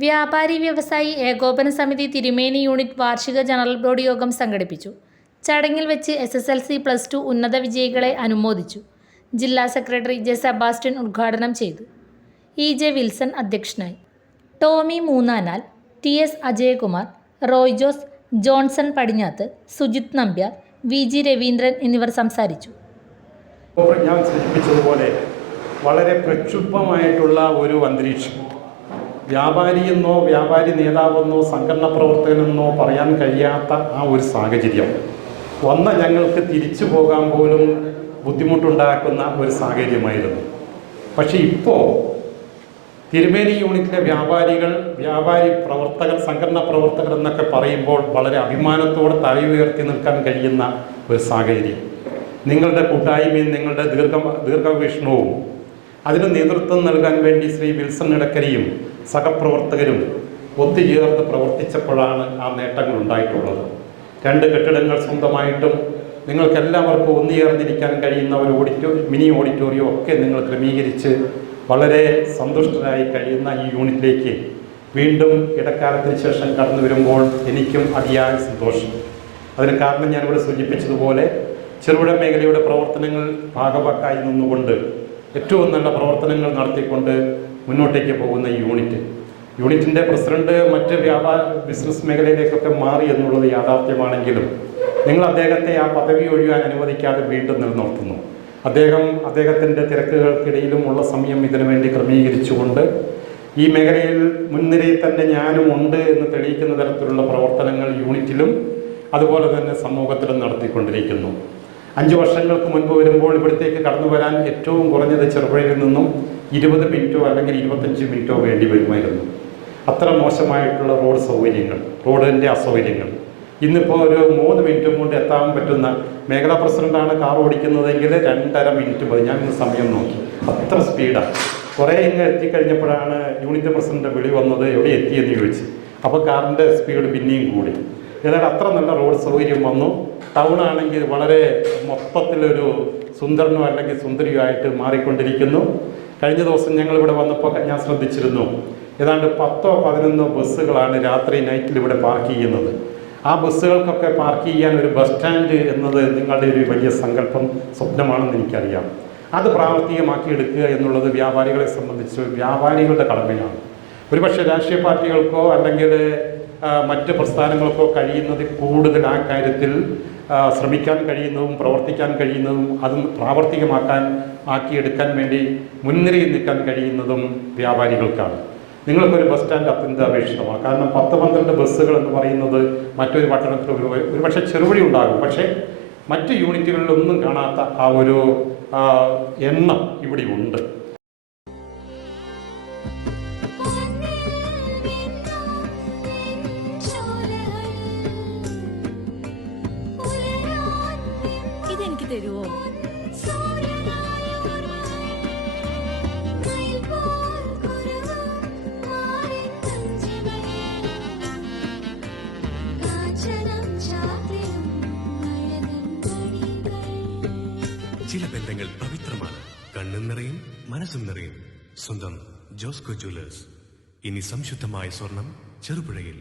വ്യാപാരി വ്യവസായി ഏകോപന സമിതി തിരുമേനി യൂണിറ്റ് വാർഷിക ജനറൽ ബോഡി യോഗം സംഘടിപ്പിച്ചു. ചടങ്ങിൽ വെച്ച് SSLC+2 ഉന്നത വിജയികളെ അനുമോദിച്ചു. ജില്ലാ സെക്രട്ടറി ജെ സെബാസ്റ്റ്യൻ ഉദ്ഘാടനം ചെയ്തു. EJ വിൽസൺ അധ്യക്ഷനായി. ടോമി മൂന്നാനാൽ, TS അജയകുമാർ, റോയ് ജോസ്, ജോൺസൺ പടിഞ്ഞാത്ത്, സുജിത് നമ്പ്യാർ, VG രവീന്ദ്രൻ എന്നിവർ സംസാരിച്ചു. ഞാൻ സൂചിപ്പിച്ചതുപോലെ വളരെ പ്രക്ഷുബ്ധമായിട്ടുള്ള ഒരു അന്തരീക്ഷം, വ്യാപാരിയെന്നോ വ്യാപാരി നേതാവെന്നോ സംഘടന പ്രവർത്തകനെന്നോ പറയാൻ കഴിയാത്ത ആ ഒരു സാഹചര്യം വന്ന ഞങ്ങൾക്ക് തിരിച്ചു പോകാൻ പോലും ബുദ്ധിമുട്ടുണ്ടാക്കുന്ന ഒരു സാഹചര്യമായിരുന്നു. പക്ഷേ ഇപ്പോൾ തിരുമേനി യൂണിറ്റിലെ വ്യാപാരികൾ, വ്യാപാരി പ്രവർത്തകർ, സംഘടനാ പ്രവർത്തകർ എന്നൊക്കെ പറയുമ്പോൾ വളരെ അഭിമാനത്തോടെ തല ഉയർത്തി നിൽക്കാൻ കഴിയുന്ന ഒരു സാഹചര്യം. നിങ്ങളുടെ കൂട്ടായ്മയും നിങ്ങളുടെ ദീർഘവീക്ഷണവും അതിന് നേതൃത്വം നൽകാൻ വേണ്ടി ശ്രീ വിൽസൺ ഇടക്കരയും സഹപ്രവർത്തകരും ഒത്തുചേർന്ന് പ്രവർത്തിച്ചപ്പോഴാണ് ആ നേട്ടങ്ങൾ ഉണ്ടായിട്ടുള്ളത്. 2 കെട്ടിടങ്ങൾ സ്വന്തമായിട്ടും നിങ്ങൾക്കെല്ലാവർക്കും ഒന്നുചേർന്നിരിക്കാൻ കഴിയുന്ന ഒരു മിനി ഓഡിറ്റോറിയം ഒക്കെ നിങ്ങൾ ക്രമീകരിച്ച് വളരെ സന്തുഷ്ടരായി കഴിയുന്ന ഈ യൂണിറ്റിലേക്ക് വീണ്ടും ഇടക്കാലത്തിന് ശേഷം കടന്നു വരുമ്പോൾ എനിക്കും അതിയായ സന്തോഷം. അതിന് കാരണം ഞാനിവിടെ സൂചിപ്പിച്ചതുപോലെ ചെറുകിട മേഖലയുടെ പ്രവർത്തനങ്ങൾ ഭാഗവാക്കായി നിന്നുകൊണ്ട് ഏറ്റവും നല്ല പ്രവർത്തനങ്ങൾ നടത്തിക്കൊണ്ട് മുന്നോട്ടേക്ക് പോകുന്ന ഈ യൂണിറ്റിൻ്റെ പ്രസിഡന്റ് മറ്റ് ബിസിനസ് മേഖലയിലേക്കൊക്കെ മാറി എന്നുള്ളത് യാഥാർത്ഥ്യമാണെങ്കിലും നിങ്ങൾ അദ്ദേഹത്തെ ആ പദവി ഒഴിയാൻ അനുവദിക്കാതെ വീണ്ടും നിലനിർത്തുന്നു. അദ്ദേഹത്തിൻ്റെ തിരക്കുകൾക്കിടയിലുമുള്ള സമയം ഇതിനു വേണ്ടി ക്രമീകരിച്ചുകൊണ്ട് ഈ മേഖലയിൽ മുൻനിരയിൽ തന്നെ ഞാനും ഉണ്ട് എന്ന് തെളിയിക്കുന്ന തരത്തിലുള്ള പ്രവർത്തനങ്ങൾ യൂണിറ്റിലും അതുപോലെ തന്നെ സമൂഹത്തിലും നടത്തിക്കൊണ്ടിരിക്കുന്നു. 5 വർഷങ്ങൾക്ക് മുൻപ് വരുമ്പോൾ ഇവിടത്തേക്ക് കടന്നു വരാൻ ഏറ്റവും കുറഞ്ഞത് ചെറുപുഴയിൽ നിന്നും 20 മിനിറ്റോ അല്ലെങ്കിൽ 25 മിനിറ്റോ വേണ്ടി വരുമായിരുന്നു. അത്ര മോശമായിട്ടുള്ള റോഡിൻ്റെ അസൗകര്യങ്ങൾ. ഇന്നിപ്പോൾ ഒരു 3 മിനിറ്റും കൊണ്ട് എത്താൻ പറ്റുന്ന, മേഖലാ പ്രസിഡൻ്റാണ് കാർ ഓടിക്കുന്നതെങ്കിൽ 2.5 മിനിറ്റ് മതി. ഞാൻ ഇന്ന് സമയം നോക്കി, അത്ര സ്പീഡാണ്. കുറേ ഇങ്ങ് എത്തിക്കഴിഞ്ഞപ്പോഴാണ് യൂണിറ്റ് പ്രസിഡന്റ് വിളി വന്നത്, എവിടെ എത്തിയെന്ന് ചോദിച്ചു. അപ്പോൾ കാറിൻ്റെ സ്പീഡ് പിന്നെയും കൂടി. ഏതായാലും അത്ര നല്ല റോഡ് സൗകര്യം വന്നു. ടൗൺ ആണെങ്കിൽ വളരെ മൊത്തത്തിലൊരു സുന്ദരനോ അല്ലെങ്കിൽ സുന്ദരിയോ മാറിക്കൊണ്ടിരിക്കുന്നു. കഴിഞ്ഞ ദിവസം ഞങ്ങളിവിടെ വന്നപ്പോൾ ഞാൻ ശ്രദ്ധിച്ചിരുന്നു, ഏതാണ്ട് 10-11 ബസ്സുകളാണ് നൈറ്റിൽ ഇവിടെ പാർക്ക് ചെയ്യുന്നത്. ആ ബസ്സുകൾക്കൊക്കെ പാർക്ക് ചെയ്യാൻ ഒരു ബസ് സ്റ്റാൻഡ് എന്നത് നിങ്ങളുടെ ഒരു വലിയ സങ്കല്പം, സ്വപ്നമാണെന്ന് എനിക്കറിയാം. അത് പ്രാവർത്തികമാക്കിയെടുക്കുക എന്നുള്ളത് വ്യാപാരികളെ സംബന്ധിച്ച് വ്യാപാരികളുടെ കടമയാണ്. ഒരുപക്ഷെ രാഷ്ട്രീയ പാർട്ടികൾക്കോ അല്ലെങ്കിൽ മറ്റ് പ്രസ്ഥാനങ്ങൾക്കോ കഴിയുന്നത് കൂടുതൽ ആ കാര്യത്തിൽ ശ്രമിക്കാൻ കഴിയുന്നതും പ്രവർത്തിക്കാൻ കഴിയുന്നതും അതും ആക്കിയെടുക്കാൻ വേണ്ടി മുൻനിരയിൽ നിൽക്കാൻ കഴിയുന്നതും വ്യാപാരികൾക്കാണ്. നിങ്ങൾക്കൊരു ബസ് സ്റ്റാൻഡ് അത്യന്താപേക്ഷിതമാണ്. കാരണം 10-12 ബസ്സുകൾ എന്ന് പറയുന്നത് മറ്റൊരു പട്ടണത്തിൽ ഒരുപക്ഷെ ചെറുവഴി ഉണ്ടാകും, പക്ഷേ മറ്റ് യൂണിറ്റുകളിലൊന്നും കാണാത്ത ആ ഒരു എണ്ണം ഇവിടെ ഉണ്ട്. ഇതെനിക്ക് തരുമോ? ചില ബന്ധങ്ങൾ പവിത്രമാണ്. കണ്ണും നിറയും മനസ്സും നിറയും. സ്വന്തം ജോസ്കോ ജ്വല്ലേഴ്സ്. ഇനി സംശുദ്ധമായ സ്വർണം ചെറുപുഴയിൽ.